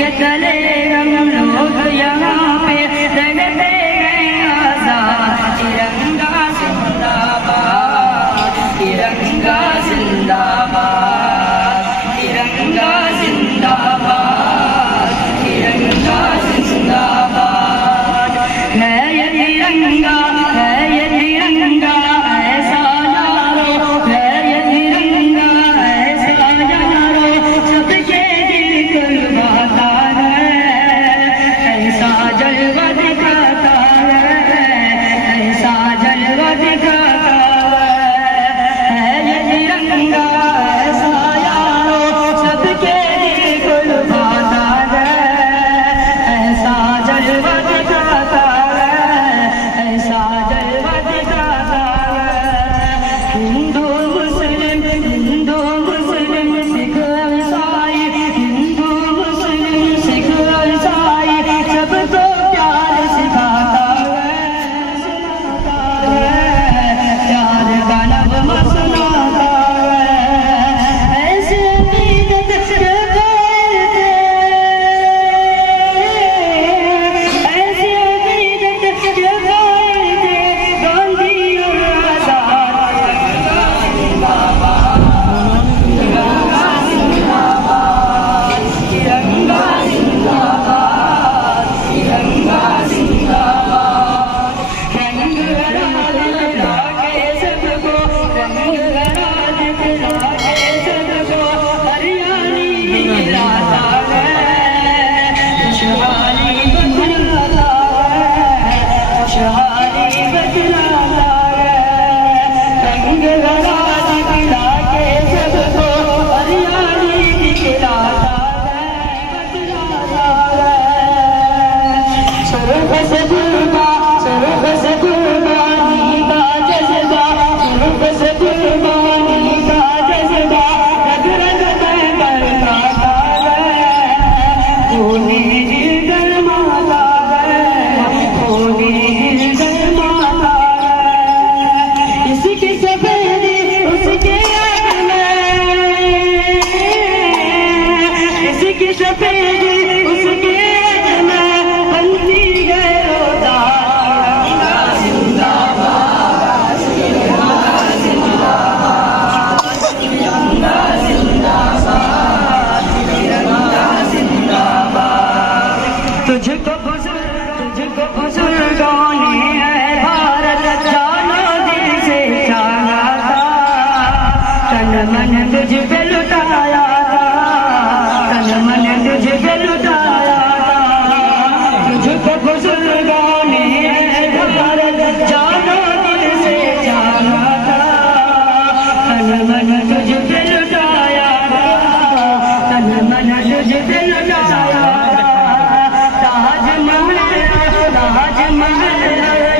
के तले हम लोग यहाँ पे रहते हैं आजाद। तिरंगा जिंदाबाद, तिरंगा जिंदाबाद, तिरंगा जिंदाबाद, तिरंगा जिंदाबाद। है ये तिरंगा, है ये तिरंगा ऐसा यारो, है ये तिरंगा ऐसा यारो, सबके दिल कुर्बाता है, ऐसा जलवा दिखाता है, ऐसा जलवा दिखाता है ये तिरंगा ऐसा यारो, सबके दिल कुर्बाता है, ऐसा जलवा दिखाता है, ऐसा जलवा दिखाता है। हिंदू मुस्लिम, हिंदू मुस्लिम, सिख ईसाई, हिंदू मुस्लिम, सिख ईसाई, सबको प्यार सिखाता है, प्यार का नगमा सुनाता है। ऐसे अकीदत के कायल थे, ऐसे अकीदत के कायल थे गांधी और आजाद। तिरंगा जिंदाबाद, तिरंगा जिंदाबाद, तिरंगा जिंदाबाद। रंग हरा दिखला के सबको, रंग हरा दिखला के सबको, हरियाली दिखलाता है, खुशहाली बतलाता है, खुशहाली बतलाता है। रंग हरा दिखला के सबको, हरियाली दिखलाता है, बतलाता है। सुर्ख से गुरबा, सुर्ख से कुर्बानी का जज्बा, सुर्ख से कुर्बानी का जज्बा, रग रग में बरसाता है, खूनी दिल गरमाता है, खूनी दिल गरमाता है। इसकी सफेदी उसके आग में, इसकी सफेदी उसके आग में बनती है रोजा। तिरंगा जिंदाबाद, तिरंगा जिंदाबाद। तुझको बुजुर्गों ने है भारत जानो दिल से जाना था, तन मन तुझ पे लुटाया था, तन मन तुझ पे लुटाया था। तुझको बुजुर्गों ने है भारत जानो दिल से जाना था, तन मन तुझ पे लुटाया था, तन मन तुझ पे लुटाया था। ताजमहल, ताजमहल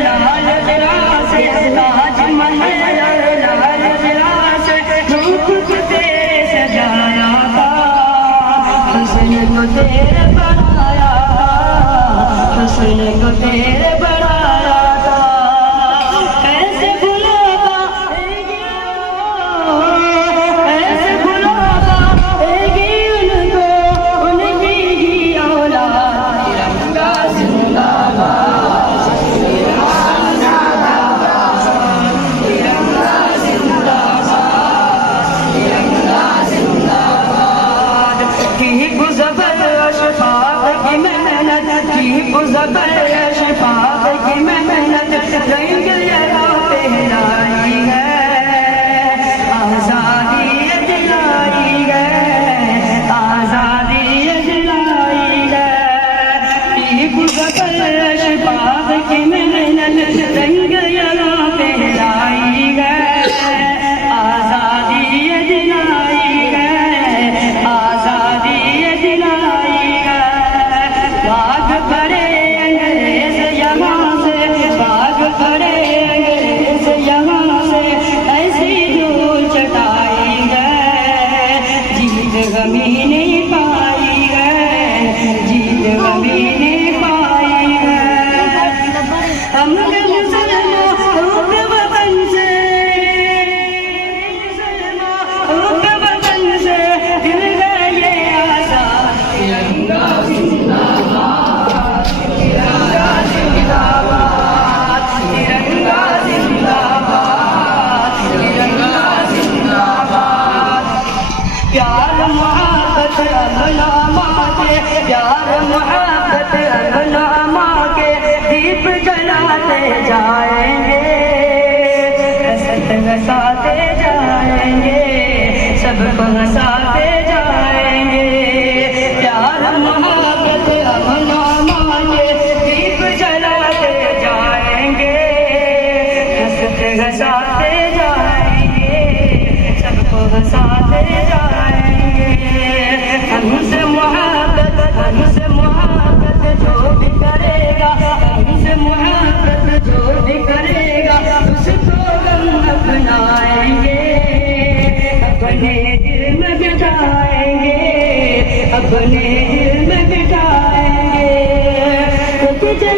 लाल तेरा से, ताजमहल लाल तेरा से, रूप को तेरे सजाया था, हुस्न को तेरे बनाया था, हुस्न को तेरे बनाया था। ऐसे भुलाता ऐसे भुलाता उनको, उनकी ही औलाद। तिरंगा जिंदाबाद, तिरंगा जिंदाबाद, तिरंगा जिंदाबाद। की गुज़र अशफाक़ की मेहनत, की गुज़र अशफाक़ की मेहनत, रंग लगा पहनाई है, आज़ादी दिलाई है, आज़ादी दिलाई है। की गुज़र अशफाक़ की मेहनत, रंग लगा पहनाई है, आज़ादी दिलाई है, आज़ादी दिलाई है। भाग पड़े अंग्रेज यहाँ से, भाग पड़े अंग्रेज यहाँ से, ऐसी धूल चटाई है, जीत गमी नहीं पाई है, जीत गमी नहीं पाई है। हम मुसलमान होके वतन से, मुसलमान होके वतन से, दिल गए आजाद। तिरंगा प्यार मोहब्बत अपना मांगे, प्यार मोहब्बत अपना मांगे, दीप जलाते जाएंगे, हंसत हंसाते जाएंगे, सबको हंसाते जाएंगे। प्यार मोहब्बत अपना मांगे, दीप जलाते जाएंगे, हंसते हंसाते जाएंगे, सबको हंसाते जाएंगे। हमसे मोहब्बत जो भी करेगा, हमसे मोहब्बत जो भी करेगा, उसको हम अपनाएंगे, अपने दिल में बिठाएंगे, अपने दिल में बिठाएंगे। तो तुझे